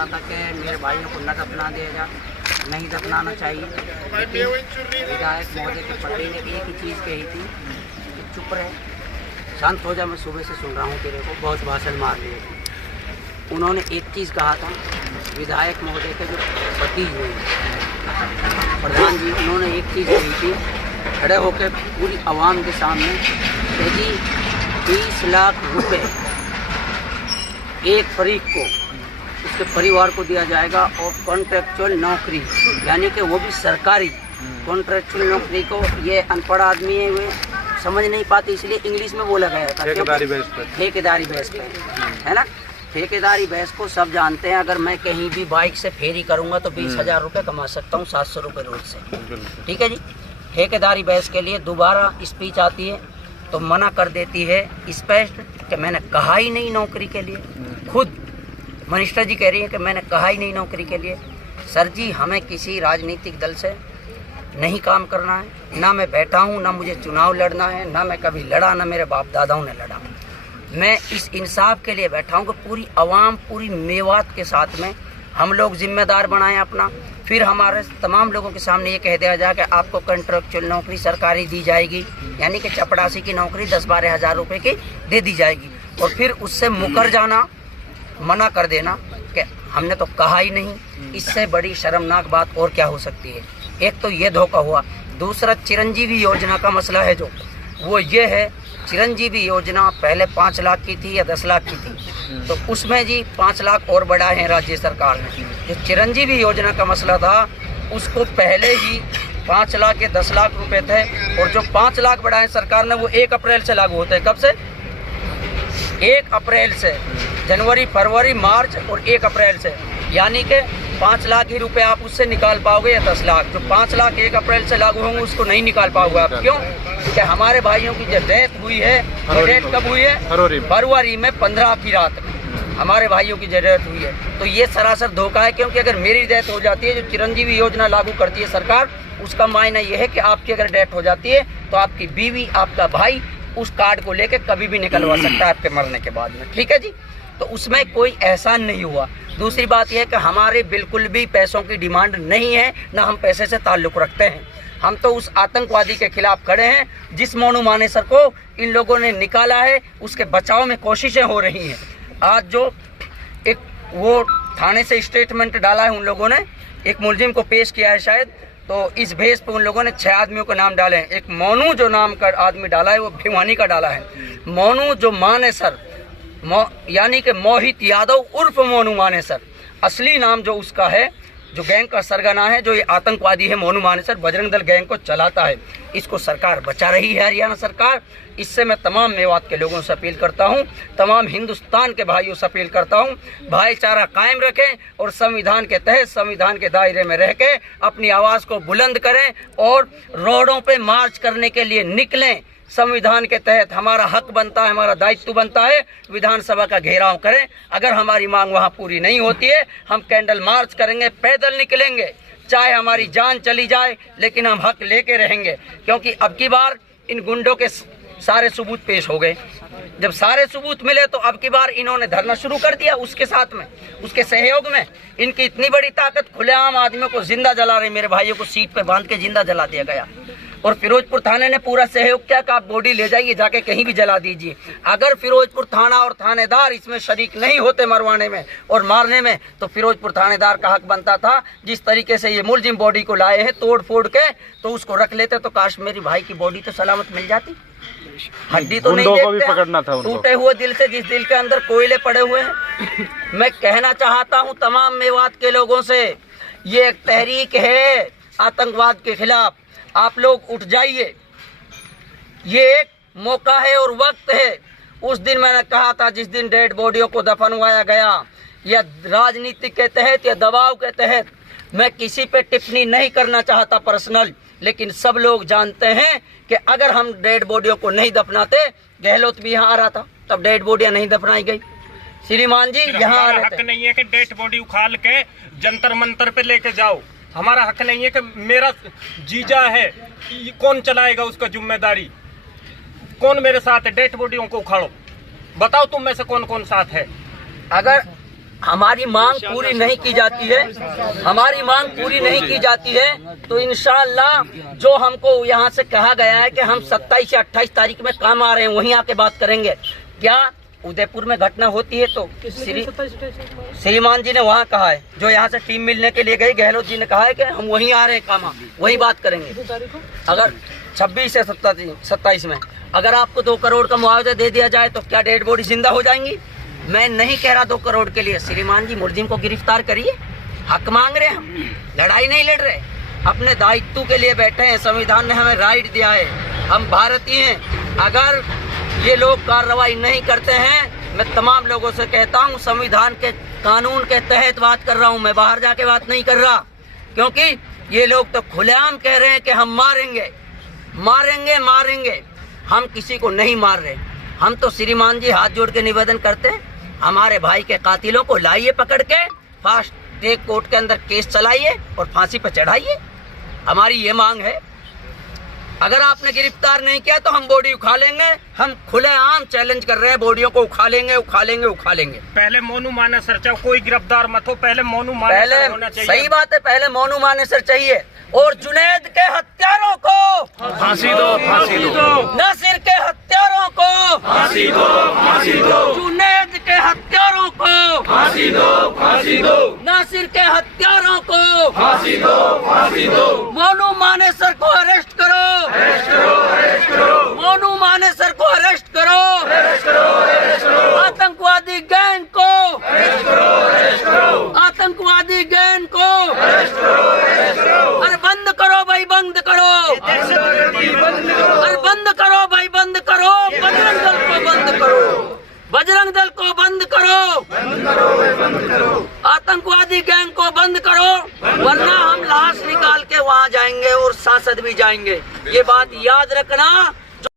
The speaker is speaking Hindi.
रहा था कि मेरे भाइयों को न दफना दिया जाए, नहीं दफनाना चाहिए। विधायक महोदय के पति ने एक ही चीज़ कही थी कि चुप रहे, शांत हो जा, मैं सुबह से सुन रहा हूँ तेरे को, बहुत भाषण मार लिए। उन्होंने एक चीज़ कहा था, विधायक महोदय के जो पति हुए प्रधान जी, उन्होंने एक चीज़ कही थी खड़े होकर पूरी आवाम के सामने कि जी 20 लाख रुपए एक फरीक को उसके परिवार को दिया जाएगा और कॉन्ट्रेक्चुअल नौकरी, यानी कि वो भी सरकारी कॉन्ट्रेक्चुअल नौकरी को, ये अनपढ़ आदमी है, वे समझ नहीं पाते इसलिए इंग्लिश में बोला गया था, ठेकेदारी बेस पर, है ना। ठेकेदारी बेस को सब जानते हैं। अगर मैं कहीं भी बाइक से फेरी करूंगा तो 20,000 रुपये कमा सकता हूँ, 700 रुपये रोज से, ठीक है जी। ठेकेदारी बेस के लिए दोबारा स्पीच आती है तो मना कर देती है स्पष्ट कि मैंने कहा ही नहीं नौकरी के लिए। खुद मिनिस्टर जी कह रही है कि मैंने कहा ही नहीं नौकरी के लिए। सर जी, हमें किसी राजनीतिक दल से नहीं काम करना है, ना मैं बैठा हूँ, ना मुझे चुनाव लड़ना है, ना मैं कभी लड़ा, ना मेरे बाप दादाओं ने लड़ा। मैं इस इंसाफ के लिए बैठा हूँ कि पूरी आवाम, पूरी मेवात के साथ में हम लोग जिम्मेदार बनाएं अपना। फिर हमारे तमाम लोगों के सामने ये कह दिया जाए कि आपको कॉन्ट्रेक्चुअल नौकरी सरकारी दी जाएगी, यानी कि चपड़ासी की नौकरी 10-12 हज़ार रुपये की दे दी जाएगी, और फिर उससे मुकर जाना, मना कर देना कि हमने तो कहा ही नहीं। इससे बड़ी शर्मनाक बात और क्या हो सकती है। एक तो ये धोखा हुआ, दूसरा चिरंजीवी योजना का मसला है जो, वो ये है, चिरंजीवी योजना पहले 5 लाख की थी या 10 लाख की थी, तो उसमें जी 5 लाख और बढ़ाए हैं राज्य सरकार ने। जो चिरंजीवी योजना का मसला था उसको पहले ही 5 लाख या 10 लाख रुपए थे, और जो 5 लाख बढ़ाए सरकार ने वो 1 अप्रैल से लागू होते हैं। कब से? 1 अप्रैल से। जनवरी, फरवरी, मार्च और 1 अप्रैल से, यानी कि 5 लाख ही रुपए आप उससे निकाल पाओगे या 10 लाख। जो 5 लाख 1 अप्रैल से लागू होंगे उसको नहीं निकाल पाओगे आप। क्यों? कि हमारे भाइयों की जो डेथ हुई है, वो डेथ कब हुई है? फरवरी में 15 की रात में हमारे भाइयों की जो डेथ हुई है। तो ये सरासर धोखा है, क्योंकि अगर मेरी डेथ हो जाती है, जो चिरंजीवी योजना लागू करती है सरकार, उसका मायना ये है कि आपकी अगर डेथ हो जाती है तो आपकी बीवी, आपका भाई उस कार्ड को लेकर कभी भी निकलवा सकता है आपके मरने के बाद में, ठीक है जी। तो उसमें कोई एहसान नहीं हुआ। दूसरी बात यह है कि हमारे बिल्कुल भी पैसों की डिमांड नहीं है, ना हम पैसे से ताल्लुक़ रखते हैं। हम तो उस आतंकवादी के खिलाफ खड़े हैं जिस मोनू मानेसर को इन लोगों ने निकाला है, उसके बचाव में कोशिशें हो रही हैं। आज जो एक वो थाने से स्टेटमेंट डाला है उन लोगों ने, एक मुलजिम को पेश किया है शायद, तो इस भेस पे उन लोगों ने 6 आदमियों के नाम डाले हैं। एक मोनू जो नाम का आदमी डाला है वो भिवानी का डाला है। मोनू जो मानेसर, यानी कि मोहित यादव उर्फ मोनू मानेसर, असली नाम जो उसका है, जो गैंग का सरगना है, जो ये आतंकवादी है मोनू मानेसर, बजरंग दल गैंग को चलाता है। इसको सरकार बचा रही है, हरियाणा सरकार। इससे मैं तमाम मेवात के लोगों से अपील करता हूं, तमाम हिंदुस्तान के भाइयों से अपील करता हूं, भाईचारा कायम रखें और संविधान के तहत, संविधान के दायरे में रह के अपनी आवाज़ को बुलंद करें और रोडों पे मार्च करने के लिए निकलें। संविधान के तहत हमारा हक बनता है, हमारा दायित्व बनता है, विधानसभा का घेराव करें। अगर हमारी मांग वहाँ पूरी नहीं होती है, हम कैंडल मार्च करेंगे, पैदल निकलेंगे, चाहे हमारी जान चली जाए, लेकिन हम हक लेके रहेंगे। क्योंकि अब की बार इन गुंडों के सारे सबूत पेश हो गए। जब सारे सबूत मिले तो अब की बार इन्होंने धरना शुरू कर दिया। उसके साथ में, उसके सहयोग में इनकी इतनी बड़ी ताकत, खुलेआम आदमियों को जिंदा जला रहे। मेरे भाइयों को सीट पे बांध के जिंदा जला दिया गया, और फिरोजपुर थाने ने पूरा सहयोग किया कि आप बॉडी ले जाइए, जाके कहीं भी जला दीजिए। अगर फिरोजपुर थाना और थानेदार इसमें शरीक नहीं होते मरवाने में और मारने में, तो फिरोजपुर थानेदार का हक बनता था। जिस तरीके से ये मुलजिम बॉडी को लाए हैं तोड़ फोड़ के, तो उसको रख लेते तो काश मेरी भाई की बॉडी तो सलामत मिल जाती। हड्डी तो नहीं देखते, पकड़ना था टूटे हुए दिल से, जिस दिल के अंदर कोयले पड़े हुए हैं। मैं कहना चाहता हूँ तमाम मेवात के लोगों से, ये एक तहरीक है आतंकवाद के खिलाफ। आप लोग उठ जाइए, ये एक मौका है और वक्त है। उस दिन मैंने कहा था, जिस दिन डेड बॉडियों को दफनवाया गया, या राजनीति के तहत या दबाव के तहत, मैं किसी पे टिप्पणी नहीं करना चाहता पर्सनल, लेकिन सब लोग जानते हैं कि अगर हम डेड बॉडियों को नहीं दफनाते, गहलोत भी यहाँ आ रहा था, तब डेड बॉडियाँ नहीं दफनाई गई। श्रीमान जी यहाँ आ रहे थे। हक नहीं है कि डेड बॉडी उखाड़ के जंतर मंतर पे लेके जाओ। हमारा हक नहीं है कि मेरा जीजा है, कौन चलाएगा उसका जिम्मेदारी? कौन मेरे साथ है? डेड बॉडियों को उखाड़ो, बताओ तुम में से कौन कौन साथ है। अगर हमारी मांग पूरी नहीं की जाती है, हमारी मांग पूरी नहीं की जाती है, तो इंशाअल्लाह जो हमको यहाँ से कहा गया है कि हम 27 या 28 तारीख में काम आ रहे हैं, वहीं आके बात करेंगे। क्या उदयपुर में घटना होती है तो श्रीमान जी ने वहाँ कहा है, जो यहाँ से टीम मिलने के लिए गई, गहलोत जी ने कहा है कि हम वहीं आ रहे हैं काम, वहीं बात करेंगे। अगर 26 या 27 में अगर आपको 2 करोड़ का मुआवजा दे दिया जाए तो क्या डेड बॉडी जिंदा हो जाएंगी? मैं नहीं कह रहा 2 करोड़ के लिए। श्रीमान जी मुलजिम को गिरफ्तार करिए, हक मांग रहे हैं हम, लड़ाई नहीं लड़ रहे, अपने दायित्व के लिए बैठे हैं। संविधान ने हमें राइट दिया है, हम भारतीय हैं। अगर ये लोग कार्रवाई नहीं करते हैं, मैं तमाम लोगों से कहता हूँ, संविधान के कानून के तहत बात कर रहा हूँ, मैं बाहर जाके बात नहीं कर रहा, क्योंकि ये लोग तो खुलेआम कह रहे हैं कि हम मारेंगे मारेंगे मारेंगे। हम किसी को नहीं मार रहे। हम तो श्रीमान जी हाथ जोड़ के निवेदन करते हैं, हमारे भाई के कातिलों को लाइए पकड़ के, फास्ट ट्रैक कोर्ट के अंदर केस चलाइए और फांसी पर चढ़ाइए। हमारी ये मांग है। अगर आपने गिरफ्तार नहीं किया तो हम बॉडी उखा लेंगे। हम खुलेआम चैलेंज कर रहे हैं, बॉडियों को उखा लेंगे उखा लेंगे उखा लेंगे। पहले मोनू मानेसर चाहे कोई गिरफ्तार मत हो, पहले मोनू मानेसर होना चाहिए। सही बात है, पहले मोनू मानेसर चाहिए। और जुनैद के हत्यारों को फांसी दो, फांसी दो। नासिर के हत्यारों को फांसी दो, फांसी दो। जुनैद के हत्यारों को फांसी दो, फांसी दो। नासिर के हत्यारों को फांसी दो, फांसी दो। मोनू मानेसर को अरेस्ट करो, अरेस्ट करो, अरेस्ट करो। मोनू मानेसर को अरेस्ट करो, अरेस्ट करो, अरेस्ट करो। आतंकवादी गैंग को अरेस्ट करो, अरेस्ट करो। आतंकवादी गैंग को अरेस्ट करो, अरेस्ट करो। अरे बंद करो भाई, बंद करो, अरे बंद करो भाई, बंद करो। बजरंग दल को बंद करो, बजरंग दल को बंद करो, बंद करो, बंद करो। आतंकवादी गैंग को बंद करो, वरना हम लाश निकाल के वहाँ जाएंगे और सांसद भी जाएंगे। ये बात याद रखना।